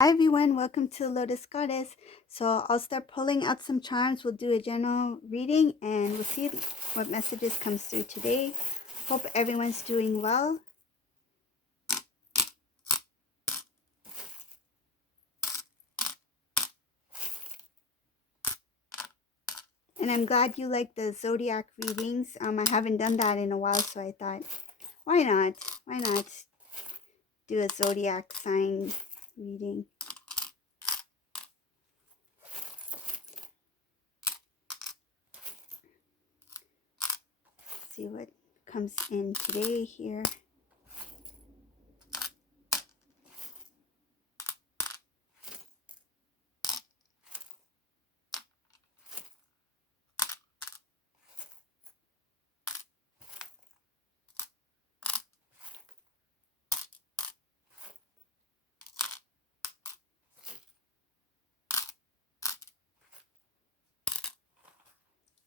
Hi everyone, welcome to Lotus Goddess. So I'll start pulling out some charms. We'll do a general reading and we'll see what messages comes through today. Hope everyone's doing well. And I'm glad you like the zodiac readings. I haven't done that in a while, so I thought, why not? Why not do a zodiac sign reading? See what comes in today here.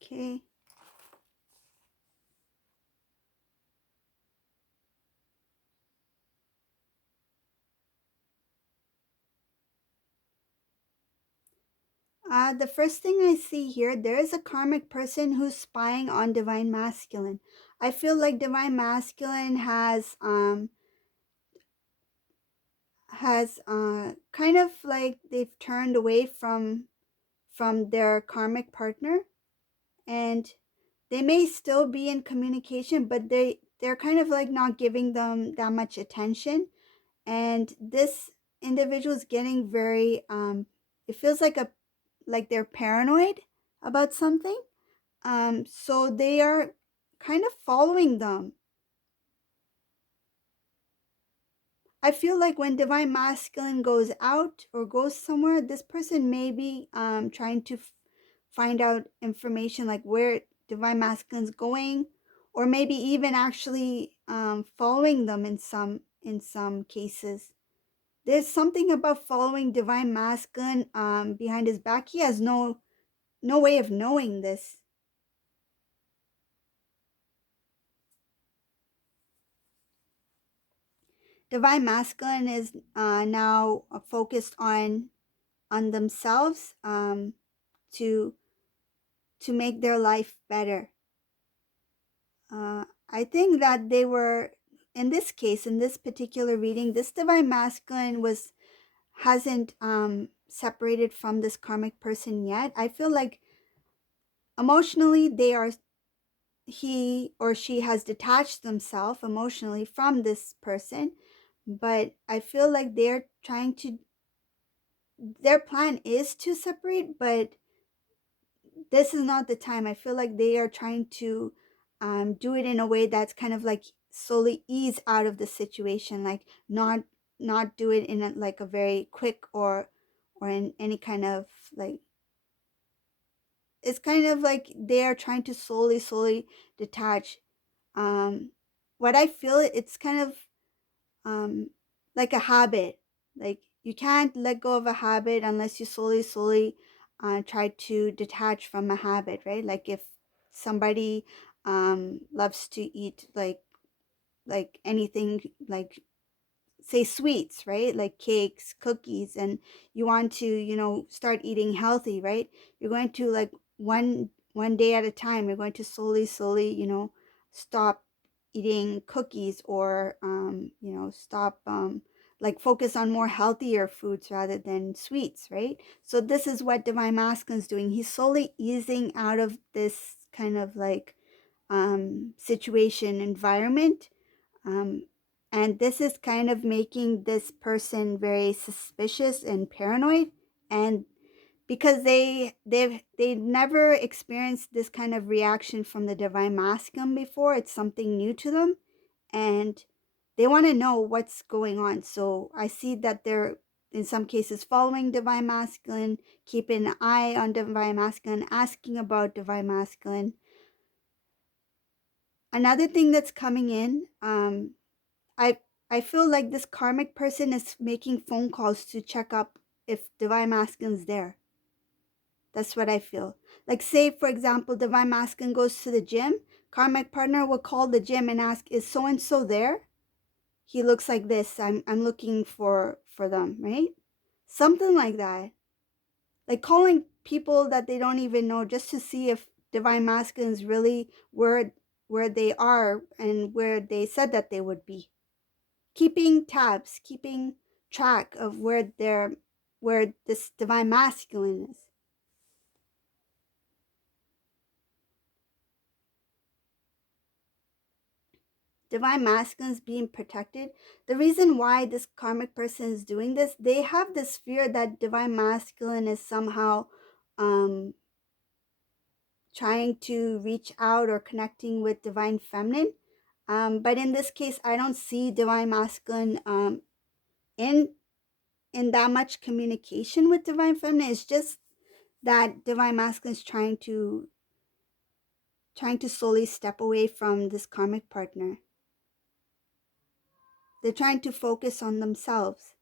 Okay. The first thing I see here, there is a karmic person who's spying on divine masculine. I feel like divine masculine has kind of like they've turned away from their karmic partner, and they may still be in communication, but they're kind of like not giving them that much attention. And this individual is getting very it feels like they're paranoid about something. So they are kind of following them. I feel like when divine masculine goes out or goes somewhere, this person may be trying to find out information like where divine masculine's going, or maybe even actually following them in some cases. There's something about following divine masculine behind his back. He has no way of knowing this. Divine masculine is now focused on themselves, to make their life better. I think that they were, in this case, in this particular reading, this divine masculine hasn't separated from this karmic person yet. I feel like emotionally he or she has detached themselves emotionally from this person, but I feel like their plan is to separate, but this is not the time. I feel like they are trying to do it in a way that's kind of like slowly ease out of the situation, like not do it in like a very quick or in any kind of like, it's kind of like they are trying to slowly detach. What I feel, it's kind of um, like a habit. Like you can't let go of a habit unless you slowly try to detach from a habit, right? Like if somebody loves to eat like anything, like say sweets, right? Like cakes, cookies, and you want to, start eating healthy, right? You're going to like one day at a time, you're going to slowly, stop eating cookies, or stop like focus on more healthier foods rather than sweets, right? So this is what divine masculine's doing. He's slowly easing out of this kind of like situation environment, um, and this is kind of making this person very suspicious and paranoid. And because they've never experienced this kind of reaction from the divine masculine before, it's something new to them, and they want to know what's going on. So I see that they're in some cases following divine masculine, keeping an eye on divine masculine, asking about divine masculine. Another thing that's coming in, I I feel like this karmic person is making phone calls to check up if divine masculine's there. That's what I feel. Like say for example, divine masculine goes to the gym, karmic partner will call the gym and ask, "Is so and so there? He looks like this. I'm looking for them," right? something like that. Like calling people that they don't even know just to see if divine masculine is really where they are and where they said that they would be. Keeping tabs, keeping track of where this divine masculine is. Divine masculine is being protected. The reason why this karmic person is doing this, they have this fear that divine masculine is somehow um, trying to reach out or connecting with divine feminine. But in this case, I don't see divine masculine in that much communication with divine feminine. It's just that divine masculine is trying to slowly step away from this karmic partner. They're trying to focus on themselves.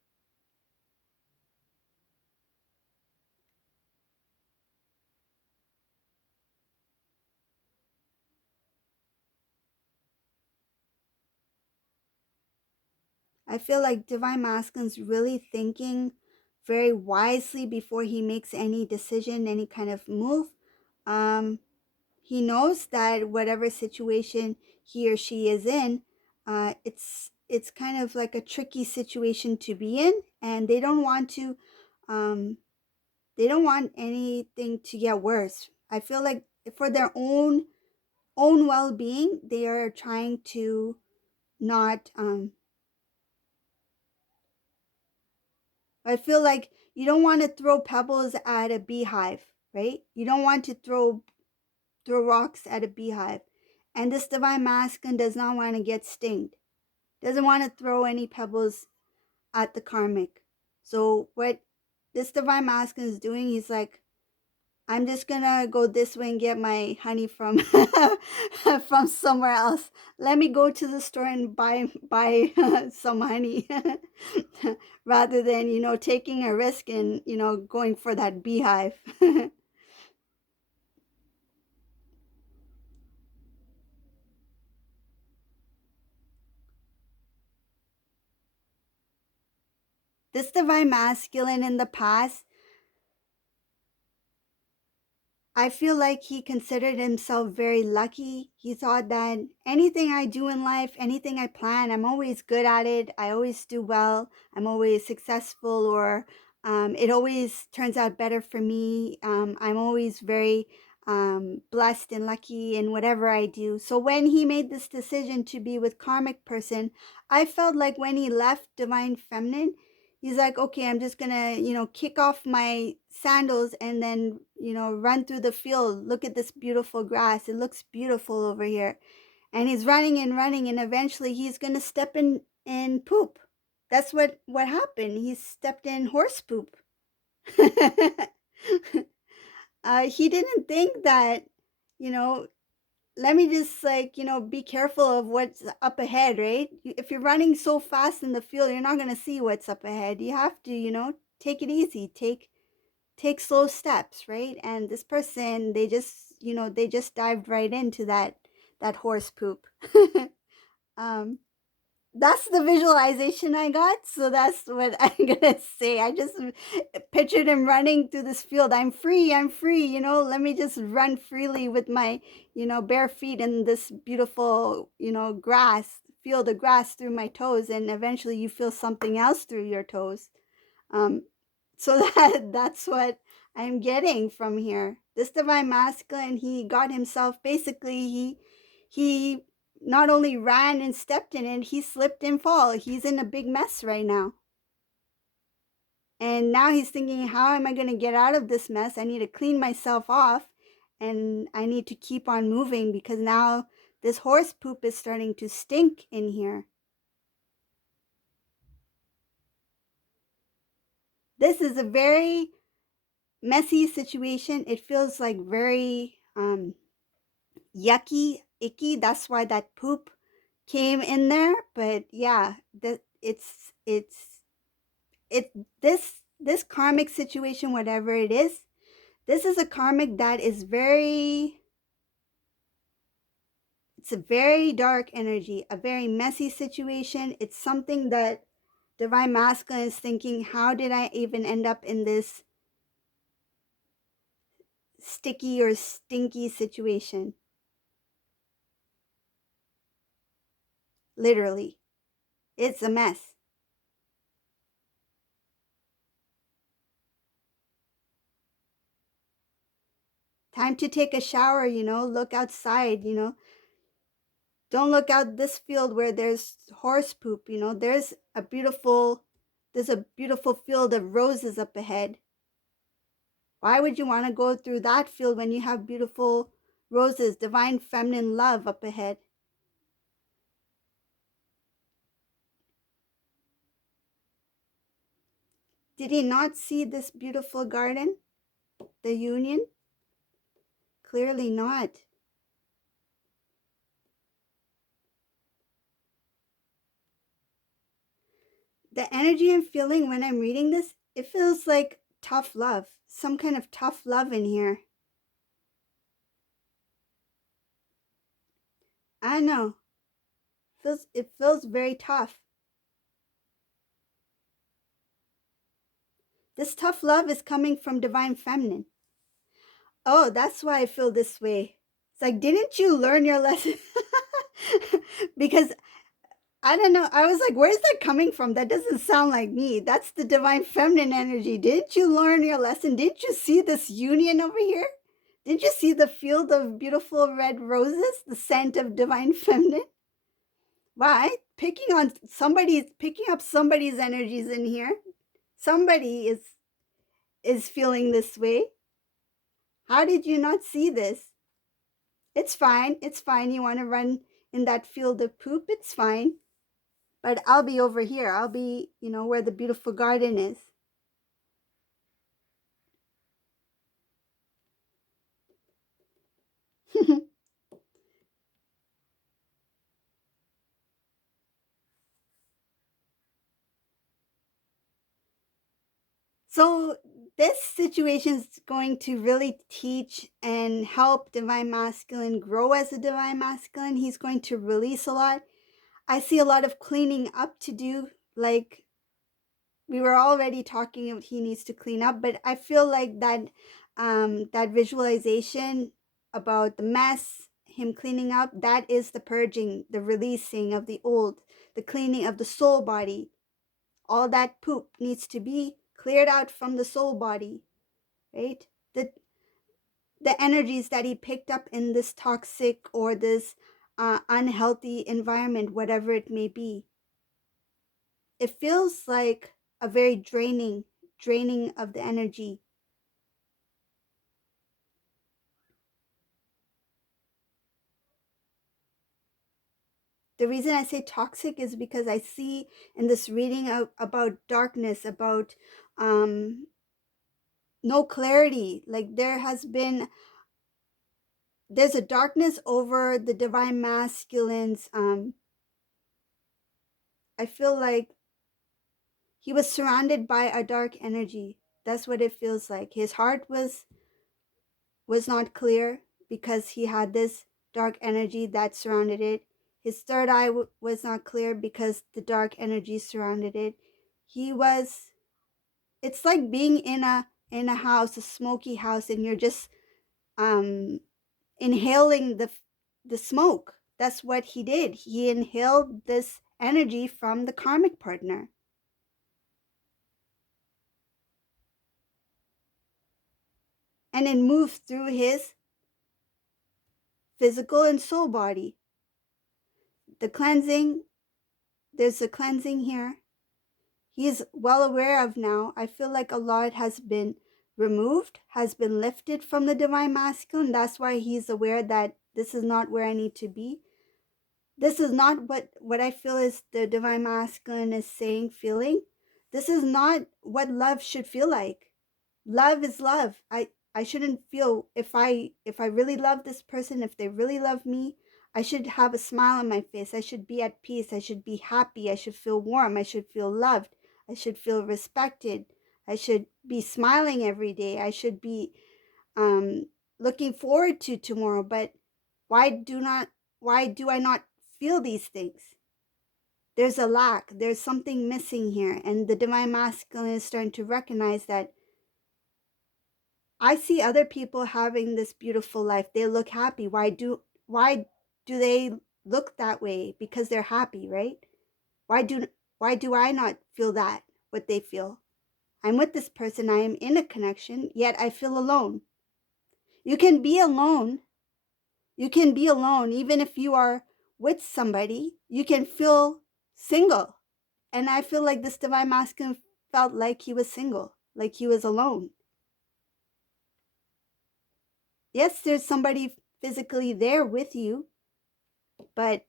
I feel like divine masculine's really thinking very wisely before he makes any decision, any kind of move. Um, he knows that whatever situation he or she is in, it's kind of like a tricky situation to be in, and um, they don't want anything to get worse. I feel like for their own well being, they are trying to not. I feel like you don't want to throw pebbles at a beehive, right? You don't want to throw rocks at a beehive. And this divine masculine does not want to get stinged. Doesn't want to throw any pebbles at the karmic. So what this divine masculine is doing, he's like, I'm just gonna go this way and get my honey from from somewhere else. Let me go to the store and buy some honey rather than taking a risk and going for that beehive. This divine masculine in the past, I feel like he considered himself very lucky. He thought that anything I do in life, anything I plan, I'm always good at it. I always do well. I'm always successful, or it always turns out better for me. I'm always very blessed and lucky in whatever I do. So when he made this decision to be with karmic person, I felt like when he left divine feminine, he's like, okay, I'm just gonna, kick off my sandals and then, run through the field. Look at this beautiful grass. It looks beautiful over here. And he's running and running, and eventually he's gonna step in poop. That's what happened. He stepped in horse poop. He didn't think that, you know, let me just like be careful of what's up ahead, right? If you're running so fast in the field, you're not going to see what's up ahead. You have to take it easy, take slow steps, right? And this person, they just dived right into that horse poop. um that's the visualization I got. So that's what I'm gonna say. I just pictured him running through this field. I'm free, let me just run freely with my, bare feet in this beautiful, grass, feel the grass through my toes, and eventually you feel something else through your toes. Um, so that's what I'm getting from here. This divine masculine, he got himself basically he not only ran and stepped in it, he slipped and fall. He's in a big mess right now. And now he's thinking, how am I going to get out of this mess? I need to clean myself off, and I need to keep on moving because now this horse poop is starting to stink in here. This is a very messy situation. It feels like very yucky, icky. That's why that poop came in there. But yeah, it this karmic situation, whatever it is, this is a karmic that is it's a very dark energy, a very messy situation. It's something that Divine masculine is thinking, how did I even end up in this sticky or stinky situation? Literally, it's a mess. Time to take a shower, look outside, don't look out this field where there's horse poop, there's a beautiful field of roses up ahead. Why would you want to go through that field when you have beautiful roses, divine feminine love up ahead? Did he not see this beautiful garden? The union? Clearly not. The energy I'm feeling when I'm reading this, it feels like tough love. Some kind of tough love in here. I know. It feels very tough. This tough love is coming from divine feminine. Oh, that's why I feel this way. It's like, didn't you learn your lesson? Because I don't know. I was like, where's that coming from? That doesn't sound like me. That's the divine feminine energy. Didn't you learn your lesson? Didn't you see this union over here? Didn't you see the field of beautiful red roses? The scent of divine feminine? Why? Picking up somebody's energies in here. Somebody is feeling this way. How did you not see this? It's fine. It's fine. You want to run in that field of poop? It's fine. But I'll be over here. I'll be, where the beautiful garden is. So this situation is going to really teach and help divine masculine grow as a divine masculine. He's going to release a lot. I see a lot of cleaning up to do. Like, we were already talking about he needs to clean up, but I feel like that visualization about the mess, him cleaning up, that is the purging, the releasing of the old, the cleaning of the soul body. All that poop needs to be cleared out from the soul body, right? The energies that he picked up in this toxic or this unhealthy environment, whatever it may be. It feels like a very draining of the energy. The reason I say toxic is because I see in this reading about darkness, about no clarity. Like there's a darkness over the divine masculines. I feel like he was surrounded by a dark energy. That's what it feels like. His heart was not clear because he had this dark energy that surrounded it. His third eye was not clear because the dark energy surrounded it. He was It's like being in a house, a smoky house, and you're just um inhaling the smoke. That's what he did. He inhaled this energy from the karmic partner, and it moved through his physical and soul body. The cleansing, there's a cleansing here. He's well aware of now. I feel like a lot has been removed, has been lifted from the divine masculine. That's why he's aware that this is not where I need to be. This is not what I feel is the divine masculine is saying, feeling. This is not what love should feel like. Love is love. I shouldn't feel, if I really love this person, if they really love me, I should have a smile on my face. I should be at peace. I should be happy. I should feel warm. I should feel loved. I should feel respected. I should be smiling every day. I should be um, looking forward to tomorrow. But why do not why do I not feel these things? there's a lack, there's something missing here. And the divine masculine is starting to recognize that I see other people having this beautiful life. They look happy. Why do they look that way? Because they're happy, right? Why do why do I not feel that what they feel? I'm with this person, I am in a connection, yet I feel alone. You can be alone. You can be alone even if you are with somebody. You can feel single. And I feel like this divine masculine felt like he was single, like he was alone. Yes, there's somebody physically there with you, but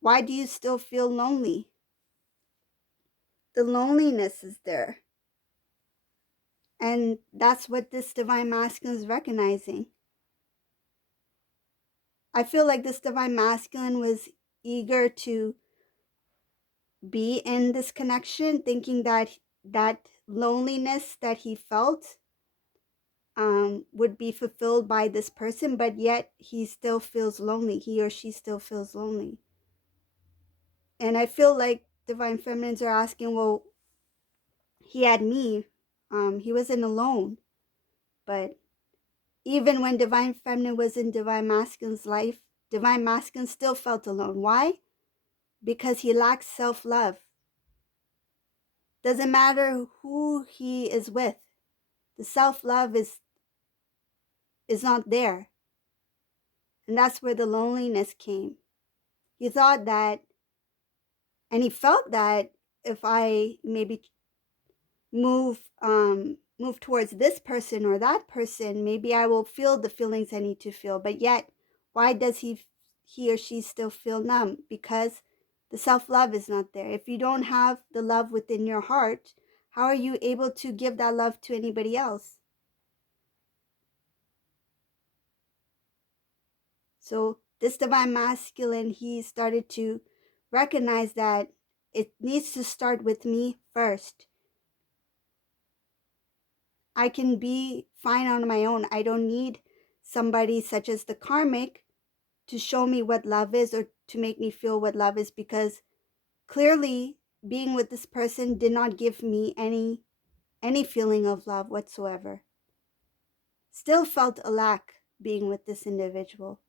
why do you still feel lonely? The loneliness is there. And that's what this divine masculine is recognizing. I feel like this divine masculine was eager to be in this connection, thinking that that loneliness that he felt would be fulfilled by this person, but yet he still feels lonely. He or she still feels lonely. And I feel like divine feminines are asking, well, he had me. He wasn't alone. But even when divine feminine was in divine masculine's life, divine masculine still felt alone. Why? Because he lacks self-love. Doesn't matter who he is with. The self-love is not there. And that's where the loneliness came. He thought that, and he felt that if I maybe move towards this person or that person, maybe I will feel the feelings I need to feel. But yet, why does he or she still feel numb? Because the self-love is not there. If you don't have the love within your heart, how are you able to give that love to anybody else? So this divine masculine, he started to recognize that it needs to start with me first. I can be fine on my own. I don't need somebody such as the karmic to show me what love is or to make me feel what love is, because clearly being with this person did not give me any feeling of love whatsoever. Still felt a lack being with this individual.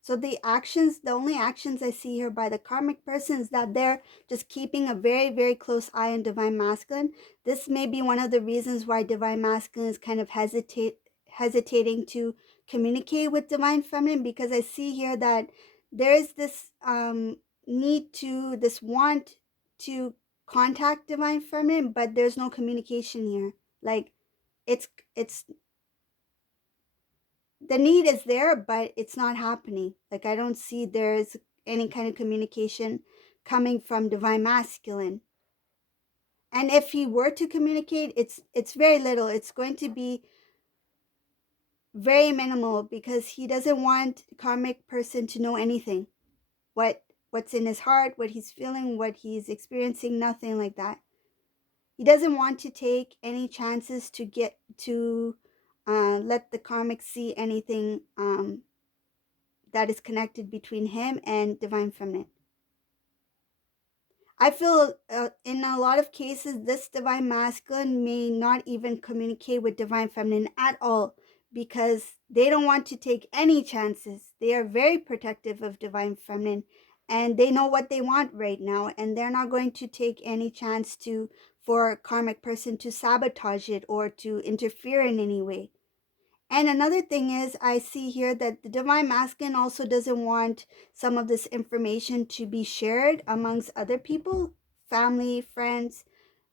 So the only actions I see here by the karmic person is that they're just keeping a very, very close eye on divine masculine. This may be one of the reasons why divine masculine is kind of hesitating to communicate with divine feminine, because I see here that there is this this want to contact divine feminine, but there's no communication here. Like it's it's the need is there, but it's not happening. Like I don't see there's any kind of communication coming from divine masculine. And if he were to communicate, it's very little. It's going to be very minimal, because he doesn't want karmic person to know anything. What's in his heart, what he's feeling, what he's experiencing, nothing like that. He doesn't want to take any chances to get to let the karmic see anything that is connected between him and divine feminine. I feel in a lot of cases, this divine masculine may not even communicate with divine feminine at all, because they don't want to take any chances. They are very protective of divine feminine, and they know what they want right now, and they're not going to take any chance for a karmic person to sabotage it or to interfere in any way. And another thing is, I see here that the divine masculine also doesn't want some of this information to be shared amongst other people, family, friends.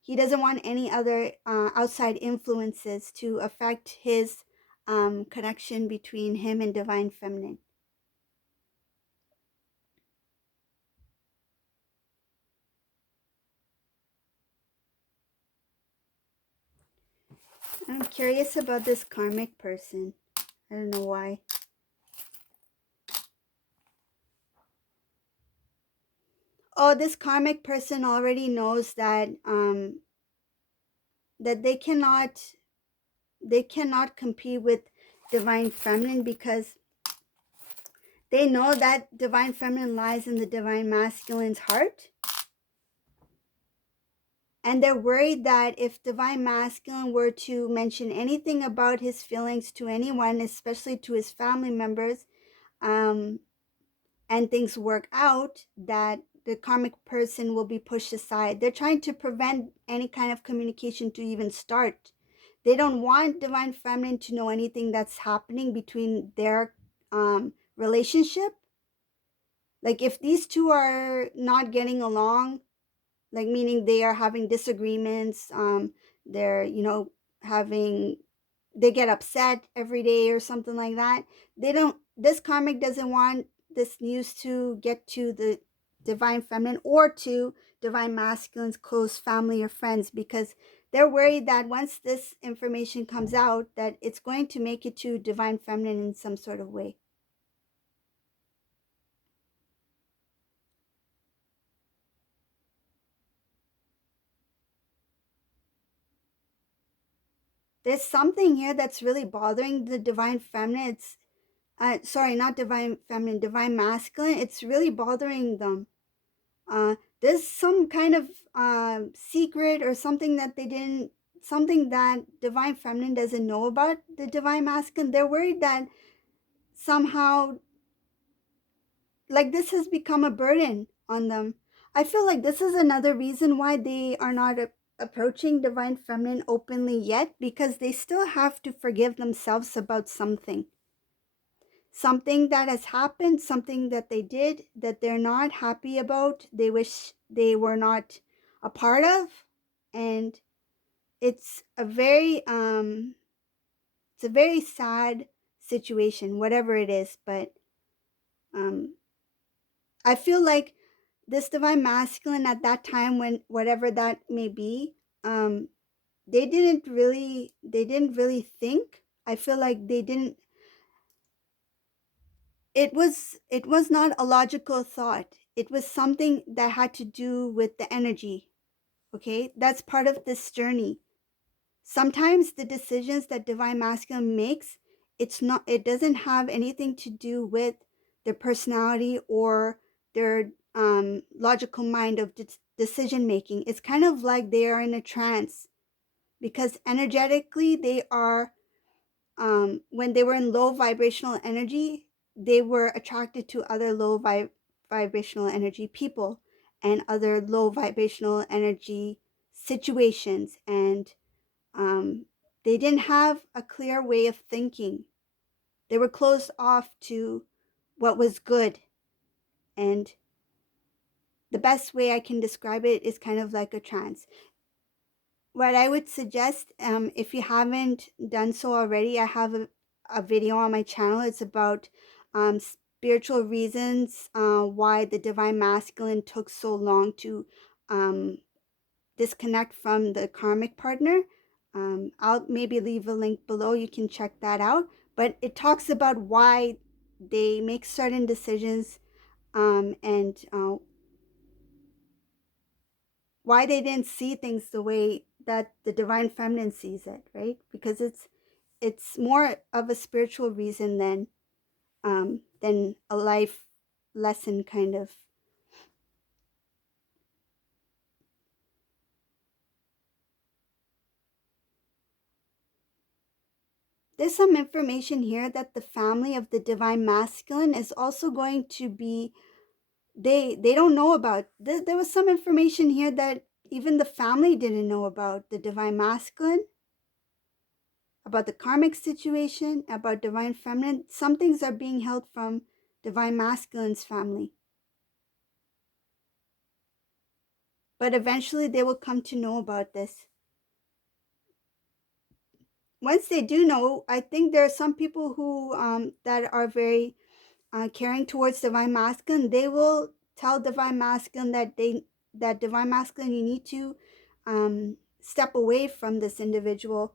He doesn't want any other outside influences to affect his connection between him and divine feminine. I'm curious about this karmic person. I don't know why. Oh, this karmic person already knows that that they cannot they cannot compete with divine feminine, because they know that divine feminine lies in the divine masculine's heart. And they're worried that if divine masculine were to mention anything about his feelings to anyone, especially to his family members, um, and things work out, that the karmic person will be pushed aside. They're trying to prevent any kind of communication to even start. They don't want divine feminine to know anything that's happening between their relationship. Like if these two are not getting along, like meaning they are having disagreements, they're, having, they get upset every day or something like that. They don't, this karmic doesn't want this news to get to the divine feminine or to divine masculine's close family or friends, because they're worried that once this information comes out, that it's going to make it to divine feminine in some sort of way. There's something here that's really bothering the divine feminine. It's sorry, not divine feminine, divine masculine. It's really bothering them. There's some kind of secret or something that they didn't, something that divine feminine doesn't know about the divine masculine. They're worried that somehow, like, this has become a burden on them. I feel like this is another reason why they are not approaching divine feminine openly yet, because they still have to forgive themselves about something that has happened, something that they did that they're not happy about, they wish they were not a part of. And it's a very sad situation, whatever it is. But um I feel like this divine masculine at that time, when whatever that may be, um they didn't really think. I feel like they didn't, it was not a logical thought. It was something that had to do with the energy. Okay, that's part of this journey. Sometimes the decisions that divine masculine makes, it doesn't have anything to do with their personality or their logical mind of decision making. It's kind of like they are in a trance, because energetically they are, when they were in low vibrational energy, they were attracted to other vibrational energy people and other low vibrational energy situations. And they didn't have a clear way of thinking. They were closed off to what was good. And the best way I can describe it is kind of like a trance. What I would suggest, if you haven't done so already, I have a video on my channel. It's about spiritual reasons why the divine masculine took so long to um, disconnect from the karmic partner. I'll maybe leave a link below. You can check that out. But it talks about why they make certain decisions, and why they didn't see things the way that the divine feminine sees it, right? Because it's more of a spiritual reason than a life lesson kind of. There's some information here that the family of the divine masculine is also going to be, they don't know about. There was some information here that even the family didn't know about the divine masculine, about the karmic situation, about divine feminine. Some things are being held from divine masculine's family. But eventually they will come to know about this. Once they do know, I think there are some people who that are very caring towards divine masculine. They will tell divine masculine that divine masculine, you need to step away from this individual.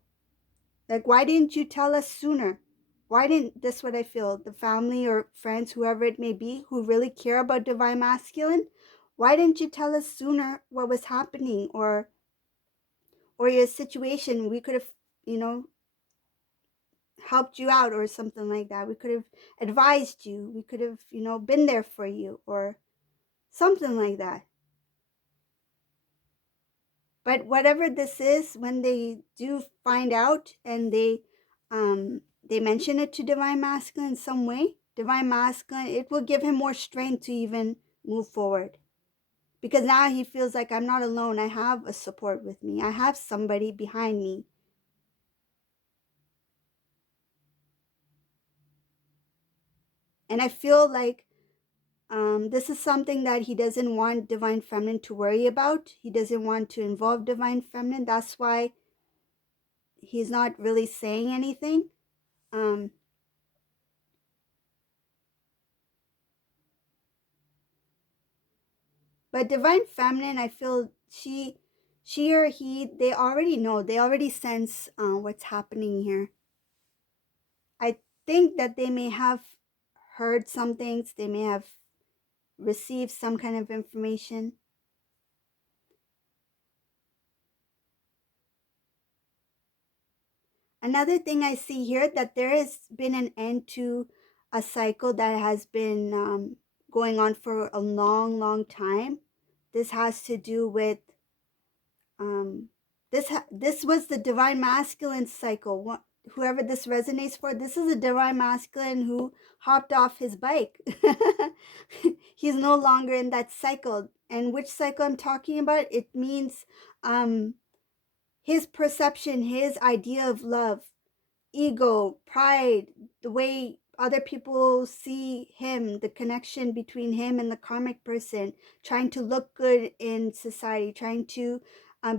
Like, why didn't you tell us sooner? Why didn't, this what I feel, the family or friends, whoever it may be, who really care about divine masculine, why didn't you tell us sooner what was happening, or your situation? We could have, you know, helped you out or something like that. We could have advised you. We could have, been there for you or something like that. But whatever this is, when they do find out and they mention it to divine masculine in some way, divine masculine, it will give him more strength to even move forward. Because now he feels like I'm not alone. I have a support with me. I have somebody behind me. And I feel like this is something that he doesn't want divine feminine to worry about. He doesn't want to involve divine feminine. That's why he's not really saying anything. Um, but divine feminine, I feel she or he, they already know. They already sense what's happening here. I think that they may have heard some things. They may have received some kind of information. Another thing I see here, that there has been an end to a cycle that has been going on for a long, long time. This has to do with um, this was the divine masculine cycle. Whoever this resonates for, this is a divine masculine who hopped off his bike. He's no longer in that cycle. And which cycle I'm talking about? It means his perception, his idea of love, ego, pride, the way other people see him, the connection between him and the karmic person, trying to look good in society, trying to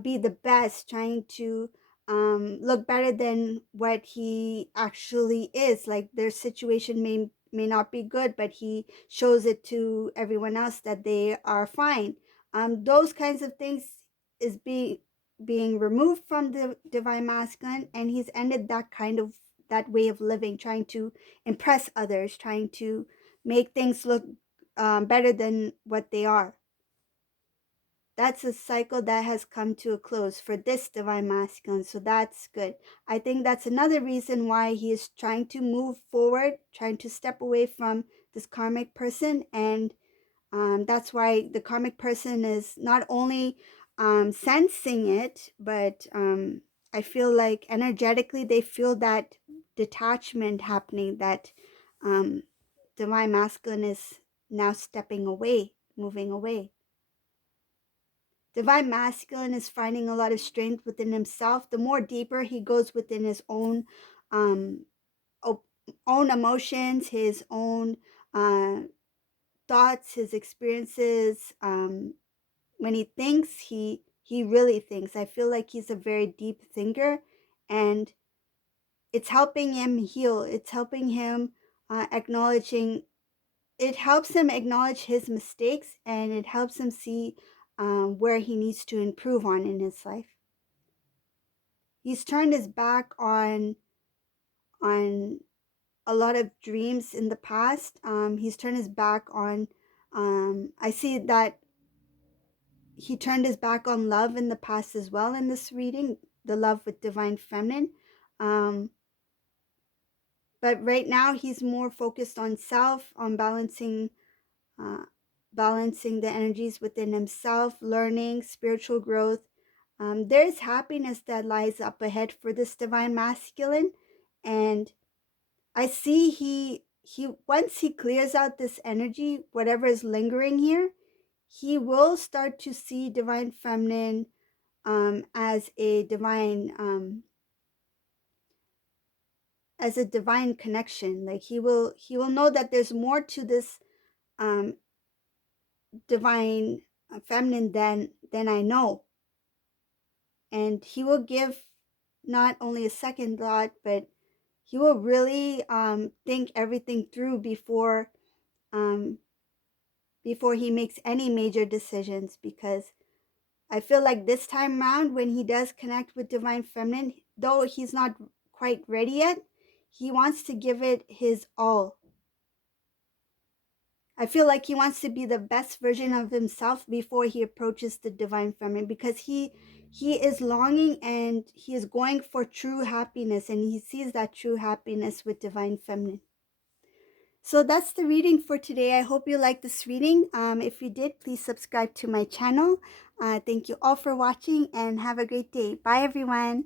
be the best, trying to look better than what he actually is. Like their situation may not be good, but he shows it to everyone else that they are fine. Those kinds of things is being removed from the divine masculine, and he's ended that way of living, trying to impress others, trying to make things look better than what they are. That's a cycle that has come to a close for this divine masculine, so that's good. I think that's another reason why he is trying to move forward, trying to step away from this karmic person. And that's why the karmic person is not only sensing it, but I feel like energetically they feel that detachment happening, that um, divine masculine is now stepping away, moving away. Divine masculine is finding a lot of strength within himself. The more deeper he goes within his um, own emotions, his own thoughts, his experiences, when he thinks, he really thinks. I feel like he's a very deep thinker, and it's helping him heal. It's helping him acknowledging. It helps him acknowledge his mistakes, and it helps him see where he needs to improve on in his life. He's turned his back on a lot of dreams in the past. He's turned his back on. I see that he turned his back on love in the past as well in this reading, the love with divine feminine. Um, but right now he's more focused on self, on uh, balancing the energies within himself, learning, spiritual growth. There's happiness that lies up ahead for this divine masculine, and I see he once he clears out this energy, whatever is lingering here, he will start to see divine feminine as a divine connection. Like he will know that there's more to this um, divine feminine than I know, and he will give not only a second thought, but he will really think everything through um, before he makes any major decisions, because I feel like this time around, when he does connect with divine feminine, though he's not quite ready yet, he wants to give it his all. I feel like he wants to be the best version of himself before he approaches the divine feminine, because He is longing and he is going for true happiness, and he sees that true happiness with divine feminine. So that's the reading for today. I hope you liked this reading. If you did, please subscribe to my channel. Thank you all for watching and have a great day. Bye, everyone.